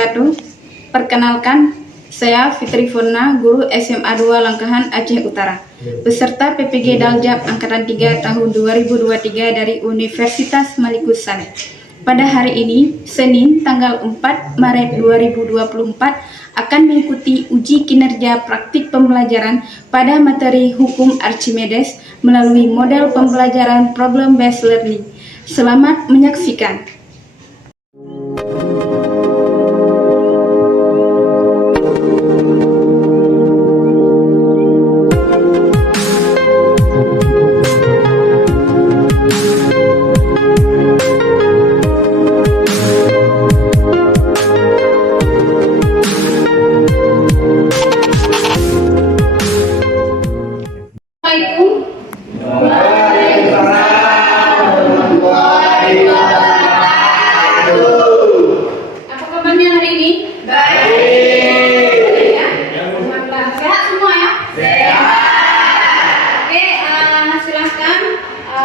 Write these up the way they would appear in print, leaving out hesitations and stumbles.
wabarakatuh. Perkenalkan, saya Fitri Furna, guru SMA 2 Langkahan, Aceh Utara, peserta PPG Daljab Angkatan 3 tahun 2023 dari Universitas Malikus Saleh. Pada hari ini, Senin, tanggal 4 Maret 2024, akan mengikuti uji kinerja praktik pembelajaran pada materi Hukum Archimedes melalui model pembelajaran Problem Based Learning. Selamat menyaksikan.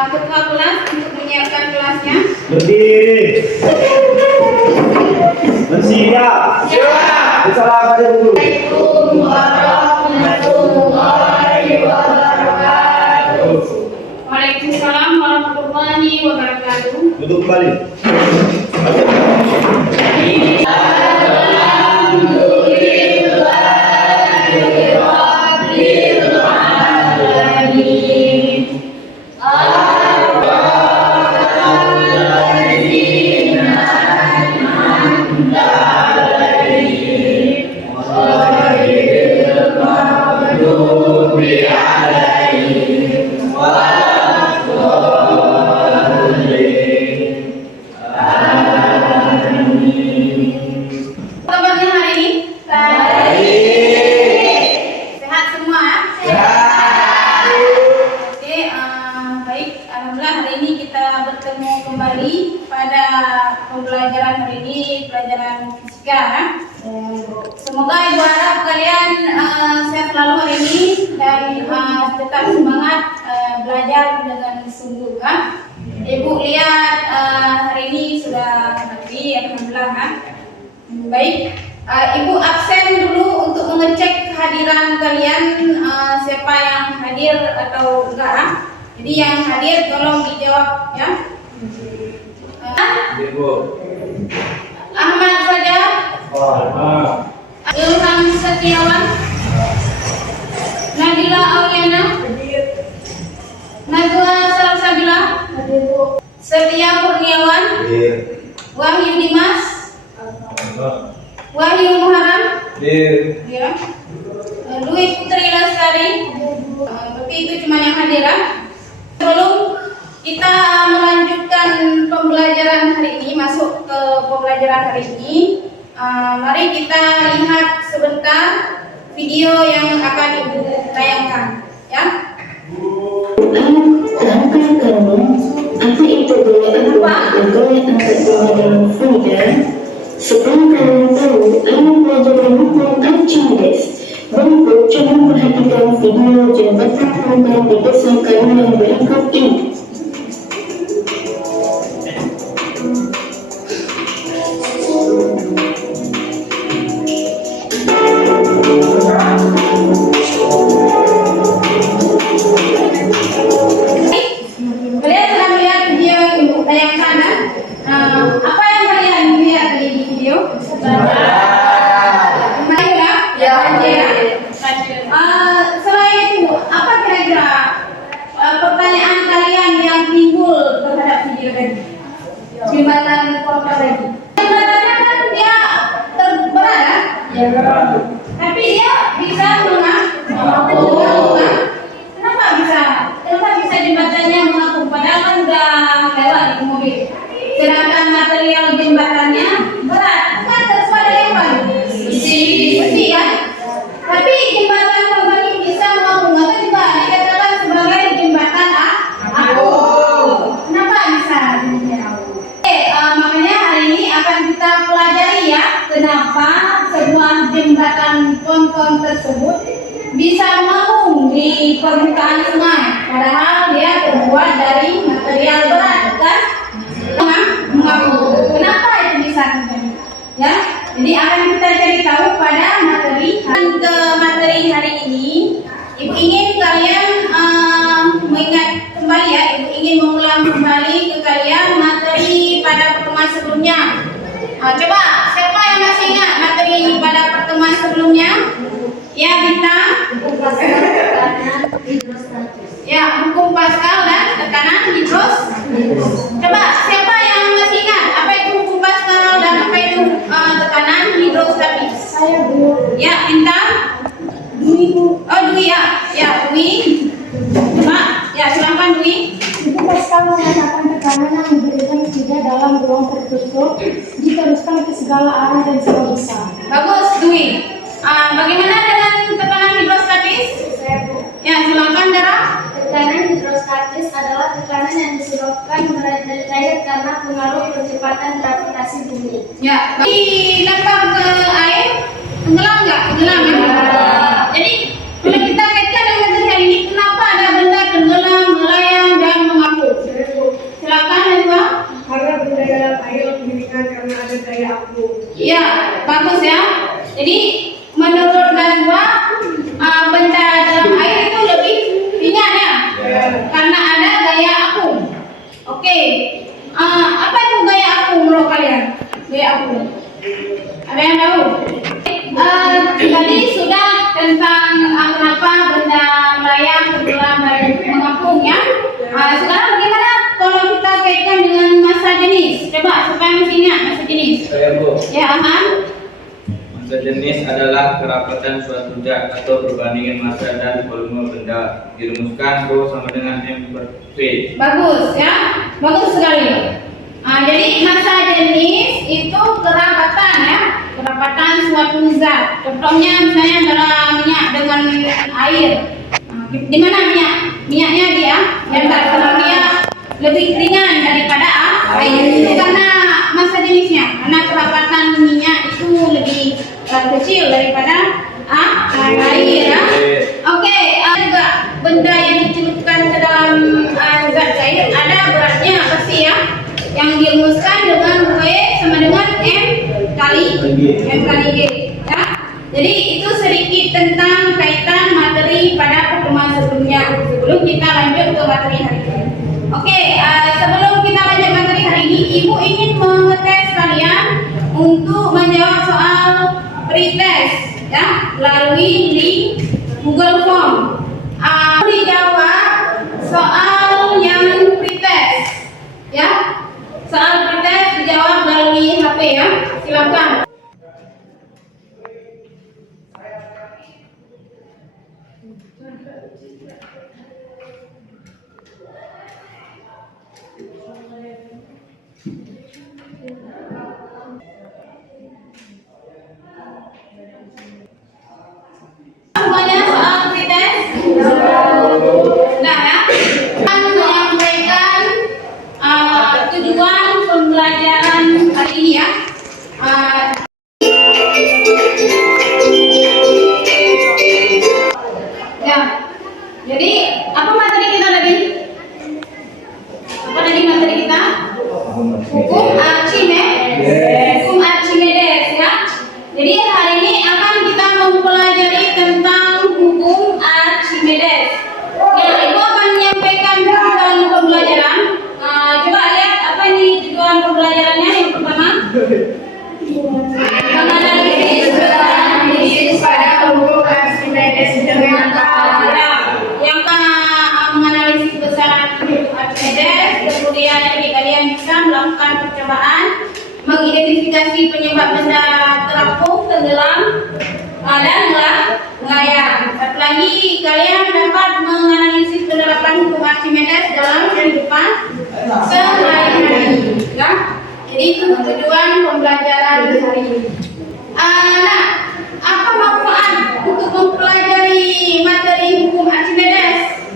Ketua kelas untuk menyiapkan kelasnya. Berdiri. Bersiap. Assalamualaikum warahmatullahi wabarakatuh. Waalaikumsalam warahmatullahi wabarakatuh. Duduk kembali. Kembali pada pembelajaran hari ini, pelajaran fisika. Semoga ibu harap kalian sehat selalu hari ini dan tetap semangat belajar dengan sungguh kan. Ibu lihat hari ini sudah happy, alhamdulillah kan. Baik, ibu absen dulu untuk mengecek kehadiran kalian, siapa yang hadir atau enggak. Jadi yang hadir tolong dijawab ya. Ahmad Fajar, Ilham Setiawan, Nabila Auliana, Najwa Salsabila, Setia Kurniawan, Wahyu Dimas, Wahyu Muharram, Dwi Putri Lestari. Tapi itu cuma yang hadir. Sebelum kita melanjutkan pembelajaran hari ini, masuk ke pembelajaran hari ini, mari kita lihat sebentar video yang akan ibu tayangkan, ya. Langkah kamu, apa itu gaya apa dan gaya angkatnya dengan Frida? Setelah kalian tahu anak pelajaran hukum Archimedes, berikut coba perhatikan video jabatan tentang dibesarkan yang berikut ini. Selain itu, apa kira-kira pertanyaan kalian yang timbul terhadap video tadi? Jembatan Portal lagi. Jembatannya kan dia berada, tapi dia bisa mengapung. Kenapa bisa? Kenapa bisa jembatannya mengapung? Padahal kan udah lewat di mobil. Sedangkan material jembatannya berat, kan terus pada lempar. Besi ya. Tapi jembatan korban ini bisa mengapung atau juga dikatakan sebagai jembatan apung. Kenapa bisa? Makanya hari ini akan kita pelajari ya, kenapa sebuah jembatan ponton tersebut bisa mengapung di permukaan sungai, padahal dia terbuat dari material berat, kan? Mengapung. Kenapa itu bisa terjadi? Ya, jadi akan ingin mengulang kembali ke kalian materi pada pertemuan sebelumnya. Coba siapa yang masih ingat materi pada pertemuan sebelumnya? Ya, Bintang. Ya, hukum Pascal dan tekanan hidrostatis. Coba siapa yang masih ingat apa itu hukum Pascal dan apa itu tekanan hidrostatis? Saya Bu. Ya, Bintang. Dwi Bu. Oh, Dwi ya. Ya, Dwi. Coba, ya silakan Dwi. Ibu Pascal mengatakan tekanan yang diberikan tidak dalam ruang tertutup diteruskan ke segala arah dan skala besar. Bagus, Dwi. Bagaimana dengan tekanan hidrostatis? Saya Bu. Ya, silakan Dara. Tekanan hidrostatis adalah tekanan yang disebabkan berat dari air karena pengaruh percepatan gravitasi bumi. Ya, dilempar ke air, tenggelam nggak? Tenggelam ya. Jadi kalau kita kaitkan dengan materi hari ini, kenapa ada benda tenggelam, melayang dan mengapung? Silakan Najwa. Karena benda dalam air lebih ringan karena ada daya apung. Ya, bagus ya. Jadi menurut Najwa, benda dalam air itu lebih ringan ya, karena ada gaya apung. Oke, apa itu gaya apung menurut kalian? Gaya apung. Ada yang tahu? Tadi sudah tentang kenapa benda melayang, tenggelam dan mengapung ya. Sekarang bagaimana kalau kita kaitkan dengan massa jenis? Coba siapa yang masih ingat massa jenis? Saya Bu. Ya, Ahmad. Massa jenis adalah kerapatan suatu zat atau perbandingan massa dan volume benda. Dirumuskan Rho sama dengan M per V. Bagus ya, bagus sekali. Jadi massa jenis itu kerapatan ya, kerapatan suatu zat. Contohnya misalnya antara minyak dengan air. Di mana minyaknya dia? Karena dia lebih ringan daripada air. Itu karena massa jenisnya, karena kerapatan minyak itu lebih kecil daripada air ya. Oke, juga benda yang dicelupkan ke dalam zat cair ada beratnya pasti ya, yang dirumuskan dengan V sama dengan M kali G ya. Jadi itu sedikit tentang kaitan materi pada pertemuan sebelumnya, sebelum kita lanjut ke materi hari ini. Oke, sebelum kita lanjut materi hari ini, Ibu ingin mengetes kalian untuk menjawab soal pretest ya, melalui link Google Form. Dijawab soal yang pretest ya. Soal pretest dijawab melalui HP ya. Silakan. Semuanya soal pretest? Nah ya, akan menyampaikan tujuan pembelajaran hari ini ya. Ya, jadi apa materi kita tadi? Apa tadi materi kita? Hukum Archimedes. Hukum Archimedes ya. Jadi hari ini akan kita mempelajari tentang hukum Archimedes. Ya, Ibu akan menyampaikan tujuan pembelajaran. Coba lihat apa ini tujuan pembelajarannya. Yang pertama, menganalisis pada hukum Archimedes dengan ya, yang menganalisis besaran hukum Archimedes. Kemudian jadi kalian bisa melakukan percobaan mengidentifikasi penyebab benda terapung, tenggelam dan melayang. Satu lagi, kalian dapat menganalisis penerapan hukum Archimedes dalam kehidupan sehari-hari. Ya. Jadi itu tujuan pembelajaran hari ini. Nah, apa manfaat untuk mempelajari materi hukum Archimedes?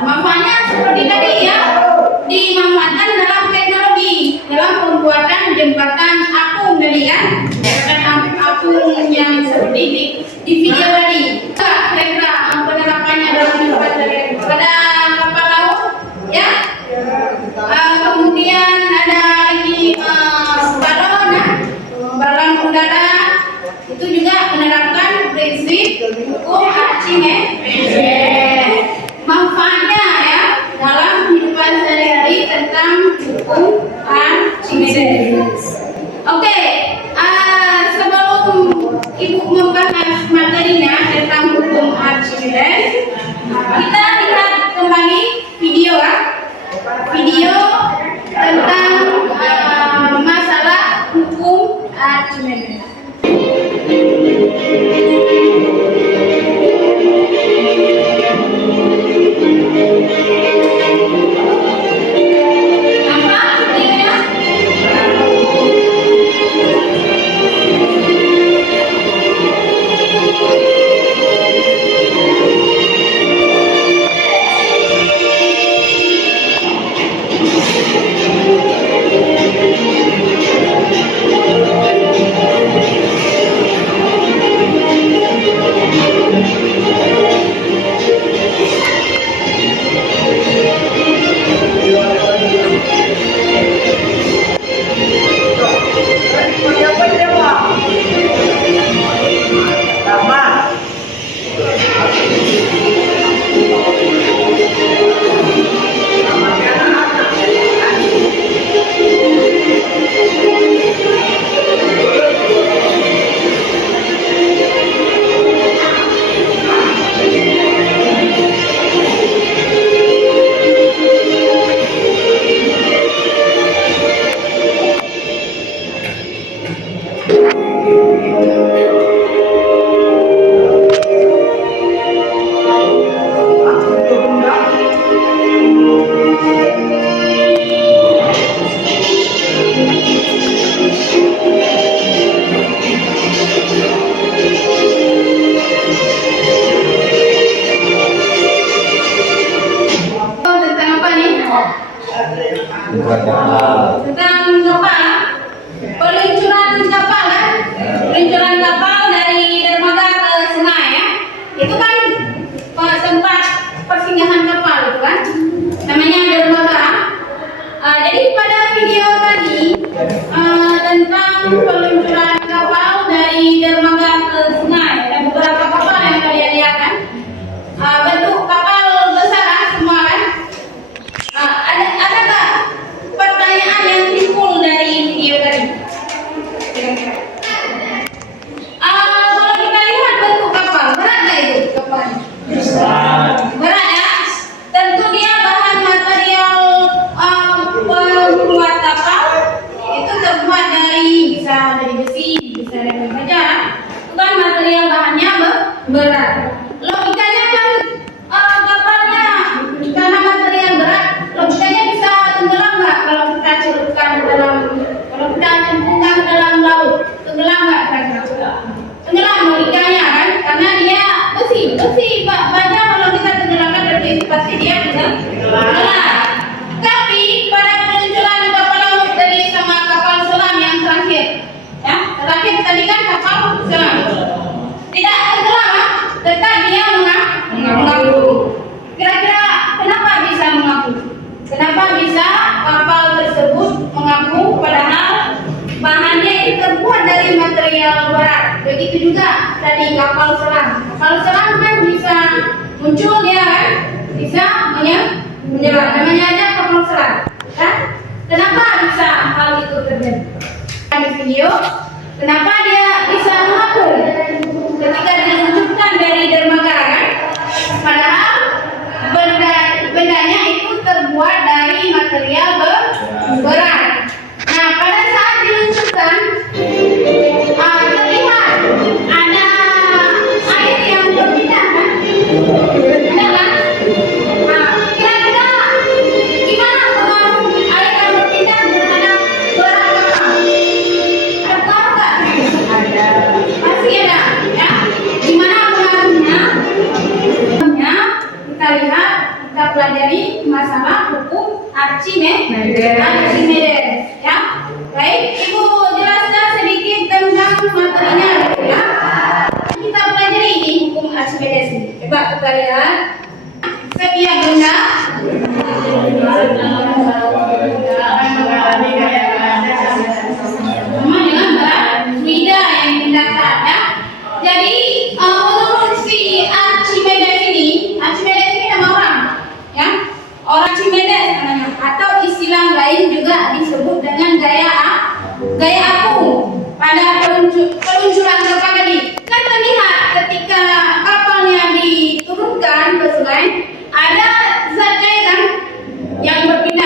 Manfaatnya seperti tadi ya, dimanfaatkan dalam teknologi, dalam pembuatan jembatan apung tadi ya, jembatan apung yang seperti di video tadi. Kira-kira penerapannya dalam kehidupan sehari-hari pada kapal laut ya. Kemudian ada lagi balon ya, balon udara, itu juga menerapkan prinsip hukum Archimedes. Manfaatnya ya dalam kehidupan sehari-hari video tentang masalah hukum Archimedes. Tentang kapal, peluncuran kapal kan, peluncuran kapal dari dermaga ke sungai ya, itu kan tempat persinggahan kapal itu kan, namanya dermaga. Jadi pada video tadi tentang peluncuran kapal dari dermaga ke sungai, ada beberapa kapal yang kalian lihat kan, bentuk kapal besar semua kan. Ada nggak pertanyaan yang timbul dari video tadi? Kalau kita lihat bentuk kapal, berat nggak itu kapalnya? Berat ya. Tentu dia bahan material pembuat kapal itu terbuat dari bisa dari besi, bisa dari baja. Itu kan material bahannya berat. Logikanya kan kapalnya karena material berat, logikanya bisa tenggelam nggak kalau kita celupkan dalam, kalau kita cemplungkan ke dalam laut, tenggelam nggak kira-kira? Tenggelam logikanya kan, karena dia besi baja kalau kita tenggelamkan berarti pasti dia tenggelam. Tapi pada peluncuran kapal laut tadi sama kapal selam yang terakhir, ya terakhir tadi kan kapal selam tidak tenggelam, tetap dia mengapung. Kira-kira kenapa bisa mengapung? Kenapa bisa kapal tersebut mengapung padahal bahannya itu terbuat dari material berat? Begitu juga tadi kapal selam. Kapal selam kan bisa muncul dia kan, bisa menyelam. Namanya aja kapal selam. Kan? Kenapa bisa hal itu terjadi? Di video, kenapa dia bisa mengapung ketika diluncurkan dari dermaga kan? Padahal bendanya itu terbuat dari material berat. Nah, pada saat diluncurkan terlihat ada air yang berpindah kan? Ada kan? Nah, kira-kira gimana pengaruh air yang berpindah terhadap berat kapal? Ada pengaruh nggak? Ada. Pasti ada, ya. Gimana pengaruhnya? Kita lihat, kita pelajari masalah hukum Archimedes, ya. Baik, Ibu jelaskan sedikit tentang materinya, ya. Kita pelajari di hukum Archimedes ini. Coba kita lihat. Setiap benda sama dengan berat fluida yang dipindahkan, ya. Jadi menurut si Archimedes ini nama orang, ya, orang Archimedes namanya, atau istilah lain juga disebut dengan gaya apung. Pada peluncuran kapal tadi kan terlihat ketika kapalnya diturunkan ke sungai ada zat cairan yang berpindah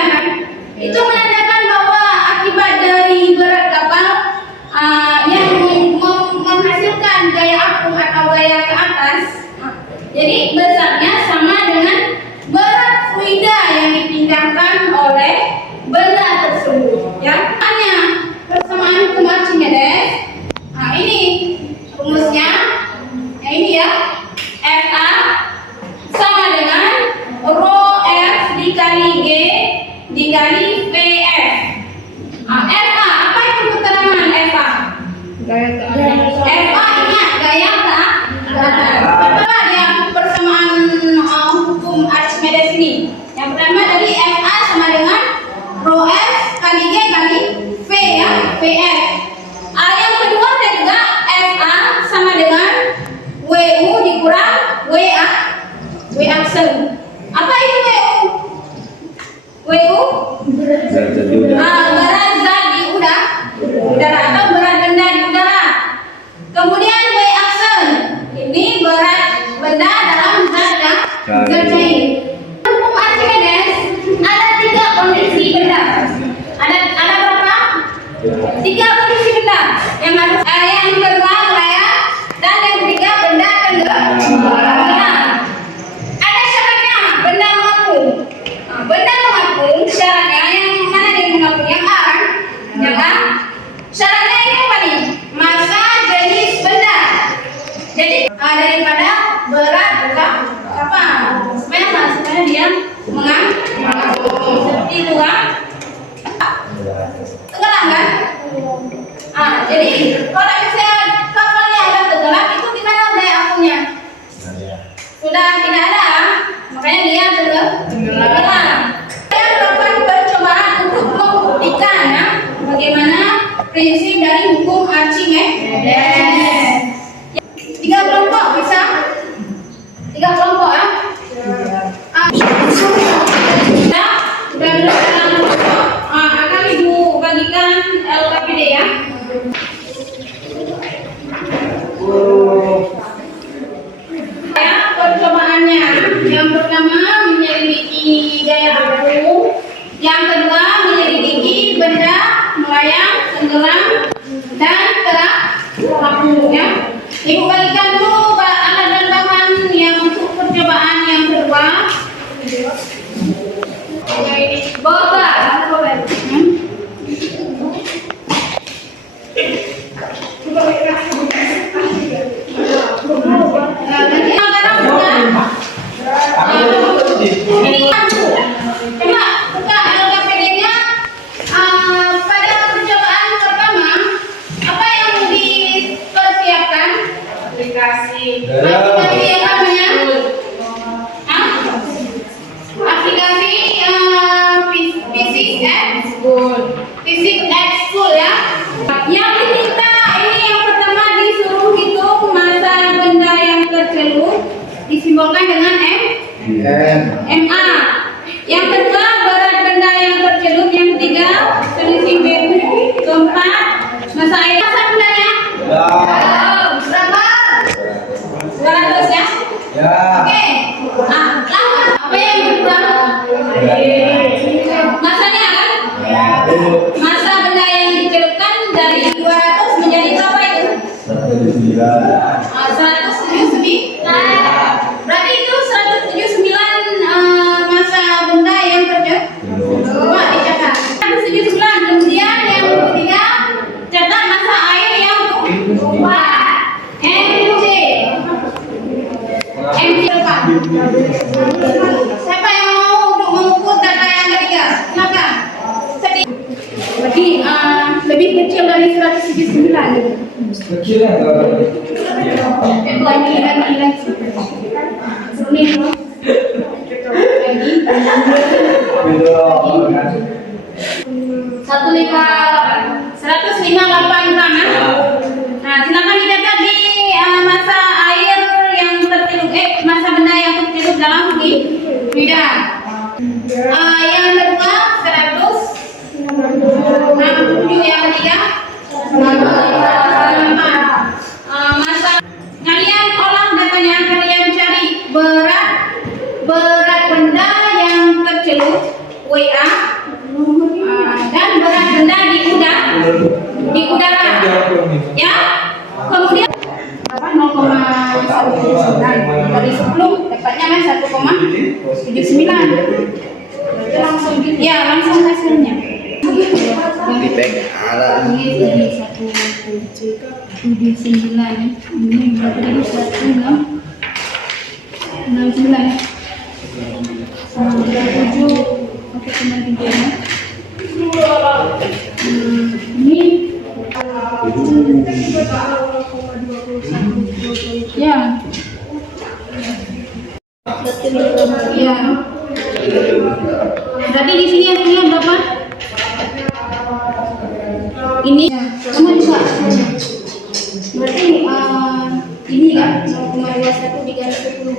dikali VF. FA, apa itu keterangan FA? FA ingat gaya tak? Apa yang persamaan hukum Archimedes ini? Yang pertama tadi FA sama dengan rho F kali G kali V ya, VF. Yang kedua juga FA sama dengan WU dikurang WA, W aksen. Apa itu WU? WU? Berat zat di udara atau berat benda di udara. Kemudian W aksen, ini berat benda dalam zat cair. Hukum Archimedes ada 3 kondisi benda. Ada berapa? 3 kondisi benda yang harus yang kedua melayang dan yang ketiga benda tenggelam. Ada syaratnya benda mengapung. Benda mengapung syaratnya yang mana yang mengapung? Yang A kan? Yang A. Syaratnya ini apa nih? Massa jenis benda. Jadi daripada berat bukan apa? Supaya dia mengapung. Seperti itu kan? Tenggelam kan? Jadi kalau misalnya kapalnya ada tenggelam itu di mana daya apungnya? Sudah tidak ada, makanya dia tenggelam. Saya melakukan percobaan untuk membuktikan ya, bagaimana prinsip dari hukum Archimedes. 3 kelompok bisa? 3 kelompok ya? Sudah dalam kelompok. Akan ibu bagikan LKPD ya. Percobaannya yang pertama menyelidiki gaya apung, yang kedua menyelidiki benda melayang, tenggelam dan terapung ya. Ibu bagikan dulu alat dan bahan yang untuk percobaan yang kedua. Boba. Coba buka LKPD-nya. Pada percobaan pertama, apa yang dipersiapkan? Aplikasi yang namanya? Aplikasi Physics at School ya. Yang diminta ini yang pertama disuruh hitung massa benda yang tercelup, disimbolkan dengan MA. Yang kedua berat benda yang tercelup, yang ketiga selisih BU, keempat massa air. Massa bendanya? Berapa? 200 ya? Oke. Lakukan apa yang berkurang? Masanya kan? Massa benda yang dicelupkan dari 200 menjadi berapa itu? 179. Berarti itu 179 massa benda yang tercelup. Coba dicatat. 179. Kemudian yang ketiga catat massa air yang MC depan. Siapa yang mau untuk mengukur data yang ketiga? Silakan. Berarti lebih kecil dari 179. Kecil ya? Satu 158 gram. Nah, silakan dicatat di massa air yang tercelup, massa benda yang tercelup dalam bidang. Yang kedua 167, yang ketiga 94. Massa kalian olah datanya, kalian cari berat benda yang tercelup WA dan berat benda di udara ya. Kemudian 0,1 dari 10 tepatnya kan 1,79. Langsung ya, langsung hasilnya. Ini dari 1,79 ini berapa tadi? 1,69 ya. 97 Oke, kembali game. Ini ya. Ya. Berarti di sini hasilnya berapa? Ini sama juga. Berarti ini kan 0,21 digaris 10.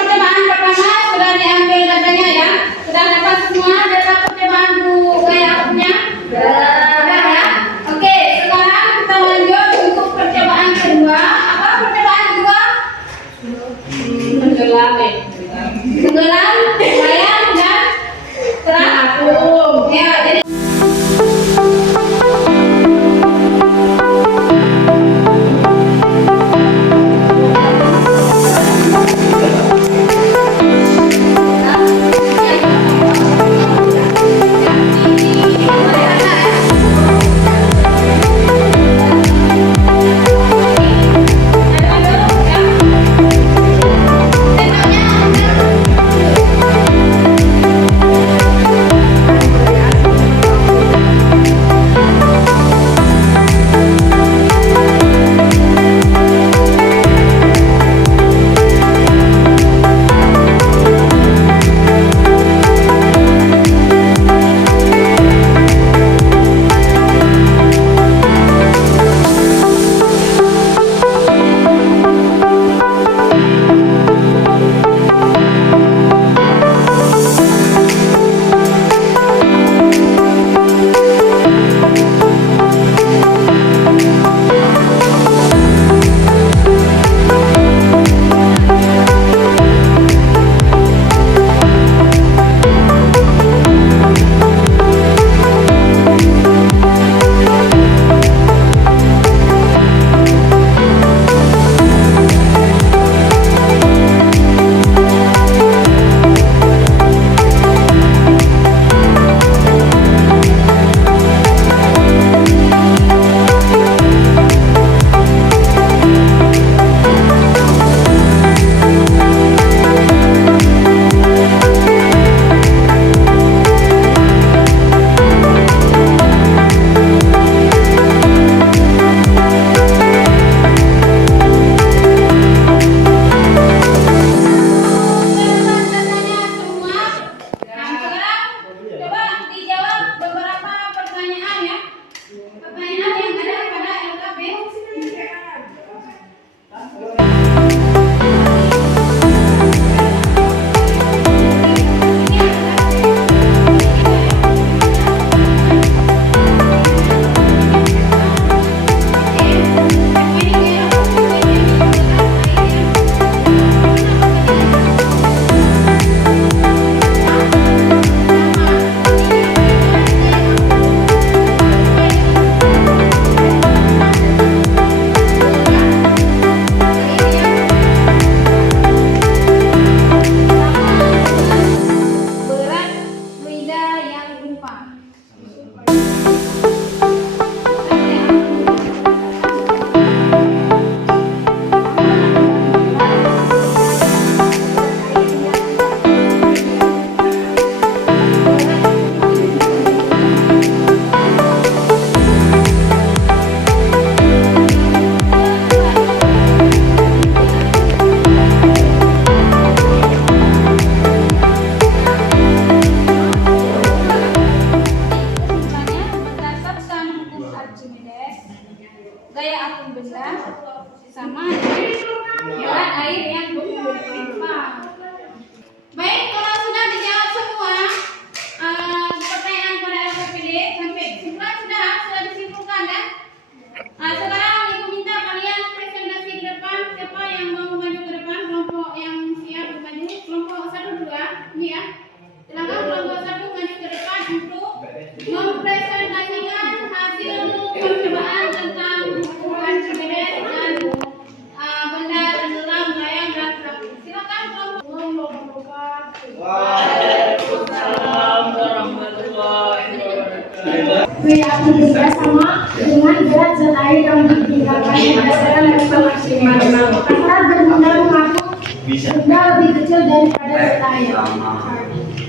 Percobaan pertama sudah diambil datanya ya. Sudah dapat semua data percobaan Bu Gayatnya? Sudah ya. Oke, sekarang kita lanjut untuk percobaan kedua. Apa percobaan kedua? Tenggelam, layang dan terapung. Ya, jadi gaya apung benda sama berat air yang berlimpah. Baik, kalau sudah dijawab semua pertanyaan pada LKPD sampai kesimpulan sudah disimpulkan kan? Sekarang Ibu minta kalian presentasi di depan. Siapa yang mau maju ke depan? Kelompok yang siap maju. Kelompok 1 2 ini ya. Silakan kelompok 1 maju ke depan untuk mempresentasikan hasil percobaan tentang Archimedes dan benda tenggelam, layang dan terapung. Silakan kelompok. Waalaikumsalam warahmatullahi wabarakatuh. Gaya apung benda sama dengan berat zat air yang ditinggalkan berdasarkan level maksimal. Antara benda mengapung benda lebih kecil daripada zat air.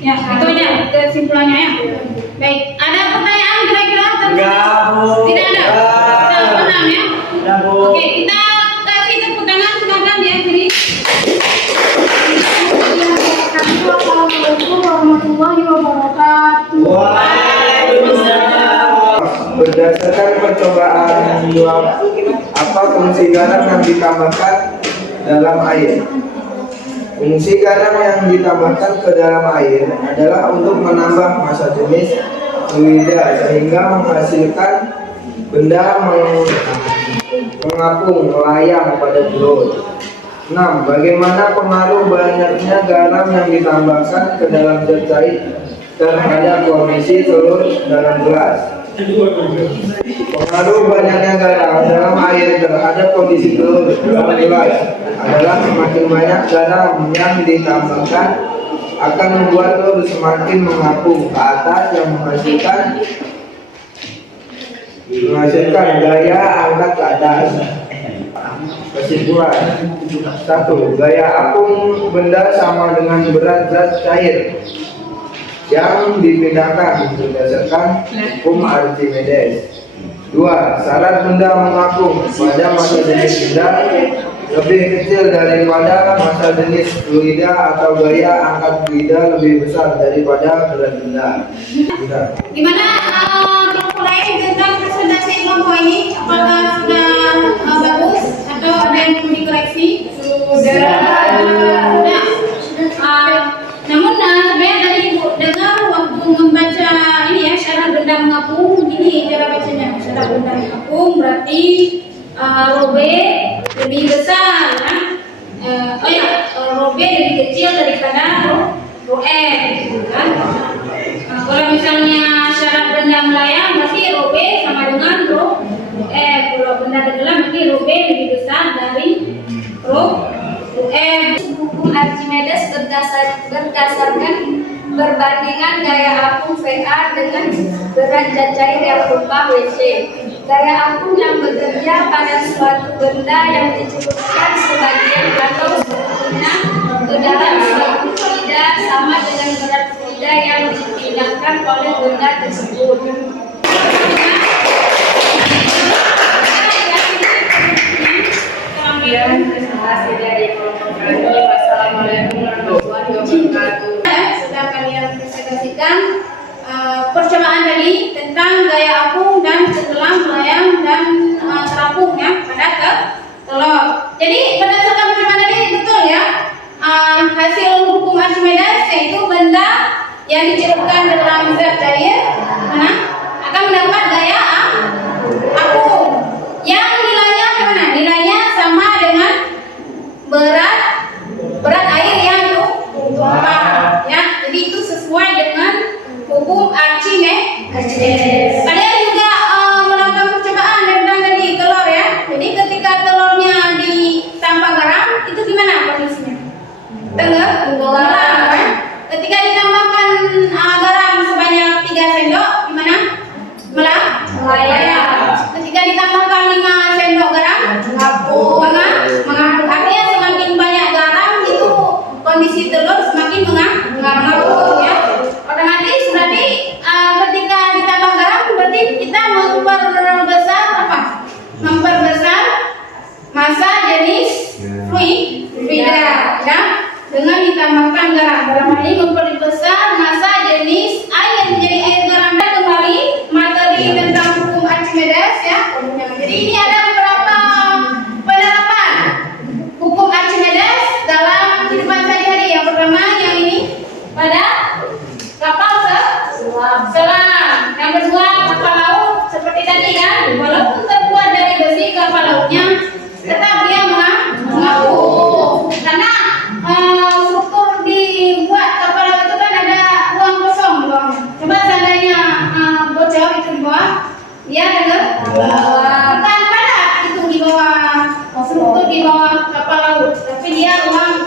Ya, itu aja kesimpulannya ya. Baik, ada pertanyaan kira-kira tentang? Enggak, Bu. Tidak ada. Sudah paham ya? Enggak, Bu. Oke, kita kasih tepuk tangan silakan ya, jadi. Assalamualaikum warahmatullahi wabarakatuh. Waalaikumsalam. Berdasarkan percobaan menyuap, apa fungsi garam yang ditambahkan dalam air? Fungsi garam yang ditambahkan ke dalam air adalah untuk menambah massa jenis fluida sehingga menghasilkan benda mengapung melayang pada telur. 6. Bagaimana pengaruh banyaknya garam yang ditambahkan ke dalam zat cair terhadap kondisi telur dalam gelas? Pengaruh banyaknya garam dalam air terhadap kondisi telur dalam gelas adalah semakin banyak garam yang ditambahkan akan membuat telur semakin mengapung ke atas yang menghasilkan gaya angkat ke atas. Kesimpulan. 1. Gaya apung benda sama dengan berat zat cair yang dipindahkan berdasarkan hukum Archimedes. 2. Syarat benda mengapung pada massa jenis benda lebih kecil daripada massa jenis fluida atau gaya angkat fluida lebih besar daripada berat benda. Gimana kelompok lain tentang presentasi kelompok ini? Apakah sudah bagus atau ada yang perlu dikoreksi? Sudah. Namun sebenarnya tadi Ibu dengar waktu membaca ini ya, syarat benda mengapung, begini cara bacanya. Syarat benda mengapung berarti ρB lebih besar ya. ρB lebih kecil daripada ρF gitu kan. Kalau misalnya syarat benda melayang berarti ρB sama dengan ρF. Kalau benda tenggelam berarti ρB lebih besar dari ρF. Hukum Archimedes berdasarkan perbandingan gaya apung VA dengan berat zat cair yang berupa WC. Gaya apung yang bekerja pada suatu benda yang dicelupkan sebagian atau sepenuhnya ke dalam suatu fluida sama dengan berat fluida yang dipindahkan oleh benda tersebut. Presentasi dari kelompok kami. Wassalamualaikum warahmatullahi wabarakatuh. Sudah kalian presentasikan percobaan tadi tentang gaya apung dan tenggelam, melayang dan terapung ya pada telur. Jadi berdasarkan percobaan tadi betul ya, hasil hukum Archimedes yaitu benda yang dicelupkan dalam zat cair akan mendapat gaya apung yang nilainya gimana? Nilainya sama dengan berat air yang tumpah ya. Jadi itu sesuai dengan hukum Archimedes. Kalian juga melakukan percobaan tentang tadi telur ya. Jadi ketika telurnya ditambah garam itu gimana kondisinya? Tenggelam kan? Ketika ditambahkan garam sebanyak 3 sendok gimana? Melayang. Ketika ditambahkan 5 sendok garam mengapung. Artinya semakin banyak garam itu kondisi telur semakin mengapung ya. Otomatis berarti ketika ditambah garam berarti kita memperbesar apa? Memperbesar massa jenis fluida ya. Dengan ditambahkan garam. Dalam hal ini memperbesar massa jenis air menjadi air garam. Dan kembali materi tentang hukum Archimedes ya. Jadi ini ada beberapa penerapan hukum Archimedes dalam kehidupan sehari-hari. Yang pertama yang ini pada kapal selam. Yang kedua kapal laut seperti tadi kan, walaupun terbuat dari besi kapal lautnya tetap dia mengapung karena struktur dibuat kapal laut itu kan ada ruang kosong di bawahnya. Coba seandainya bocor itu di bawah, dia bukan padat itu di bawah struktur di bawah kapal laut, tapi dia ruang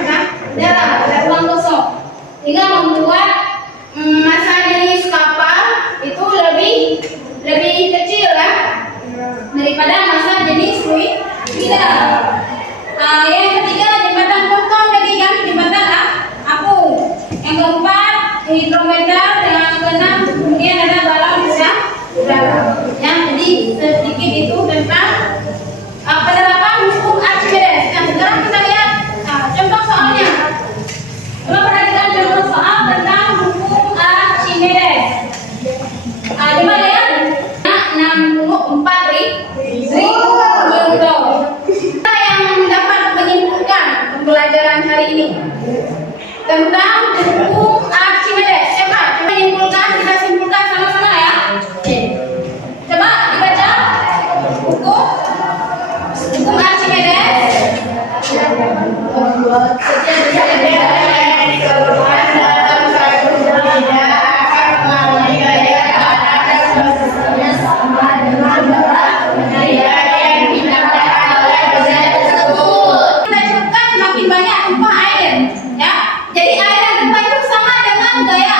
dalam, ada ruang kosong, sehingga membuat massa jenis kapal itu lebih kecil ya daripada massa jenis fluida. Yang ketiga jembatan ponton tadi kan, jembatan apung. Yang keempat itu tentang hukum Archimedes. Coba menyimpulkan, kita simpulkan sama-sama ya. Coba dibaca hukum Archimedes. Kita sebutkan semakin banyak tumpah air, ya. Jadi air yang tumpah itu sama dengan gaya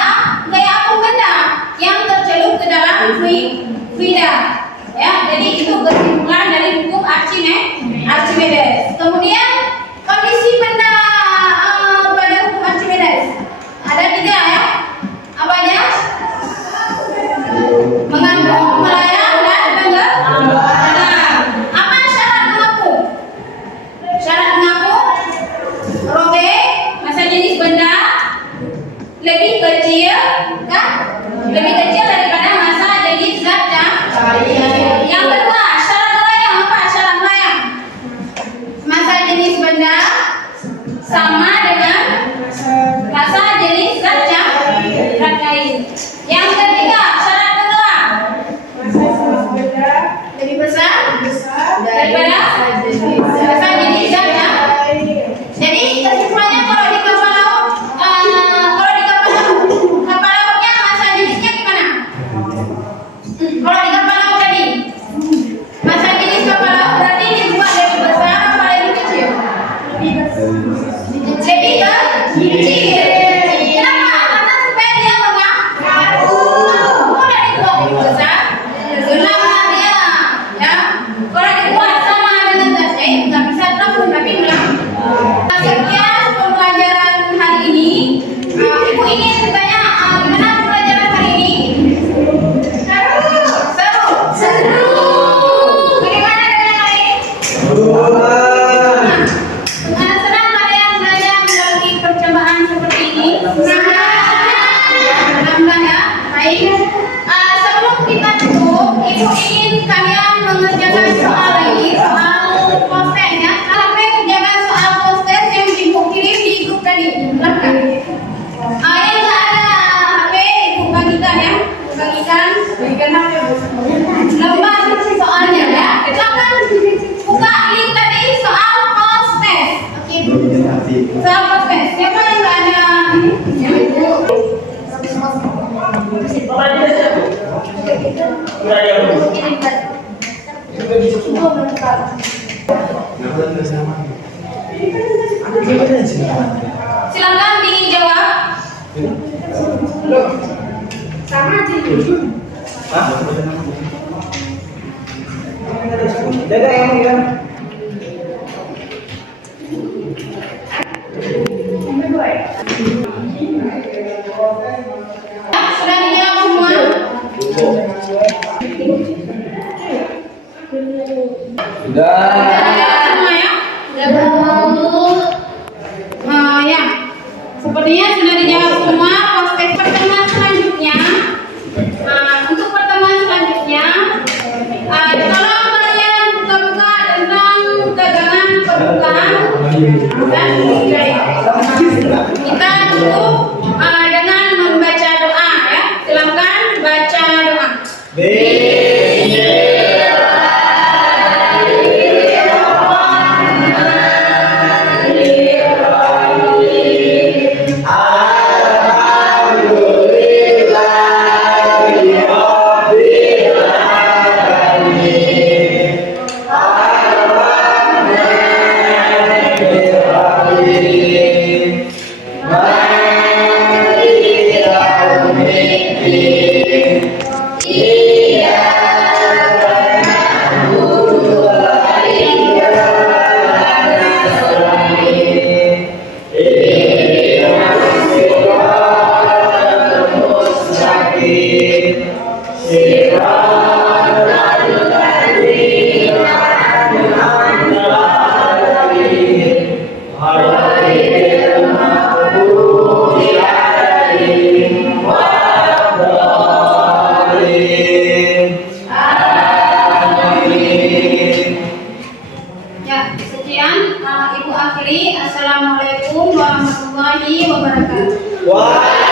apung benda yang tercelup ke dalam fluida, ya. Jadi itu kesimpulan dari hukum Archimedes. Kemudian kondisi benda pada hukum Archimedes ada 3 ya. Apa aja? Mengandung, melayang, dan tenggelam. Apa syarat mengapung? Syarat mengapung robek, masa jenis benda lebih kecil, kan? Lebih kecil daripada masa jenis zat cair. Yang kedua, syarat melayang. Apa syarat melayang? Masa jenis benda sama dengan masa jenis zat cair. Yang ketiga, syarat tenggelam. Lebih besar daripada masa jenis zat cair. Jadi kesimpulannya kalau di kapal laut, kapal lautnya masa jenisnya gimana? Kalau di kapal laut tadi, masa jenis kapal laut berarti dibuat lebih besar atau lebih kecil? Lebih kecil. Kenapa? Karena supaya dia mengapung. Udah dibuat lebih besar, tenggelamlah dia, ya. Kalau dibuat sama dengan gas air, nggak bisa terapung tapi tenggelam. Sekian pembelajaran hari ini. Ibu ingin bertanya, gimana pembelajaran hari ini? Seru. Bagaimana dengan yang lain? Senang ada yang belajar melalui percobaan seperti ini? Senang ya? Baik. Sebelum kita tutup, Ibu ingin kalian mengerjakan soal lagi, soal post-test ya. Kalian kerjakan soal post-test yang Ibu kirim di grup tadi. Silahkan. Yang nggak ada HP, Ibu bagikan ya. Bagikan HP. Lembar soalnya ya. Silakan buka link tadi soal post-test. Oke. Soal post-test. Siapa yang nggak ada ini? Ya, Ibu. Silakan dijawab. Sama aja. Jaga yang ya. Sudah dijawab semua? Sudah. Semua ya? Ya. Sepertinya sudah dijawab semua. Proses pertemuan selanjutnya. Untuk pertemuan selanjutnya, tolong kalian buka-buka tentang tegangan permukaan dan kita tutup dengan membaca doa ya. Silakan baca doa. Iya. Wah.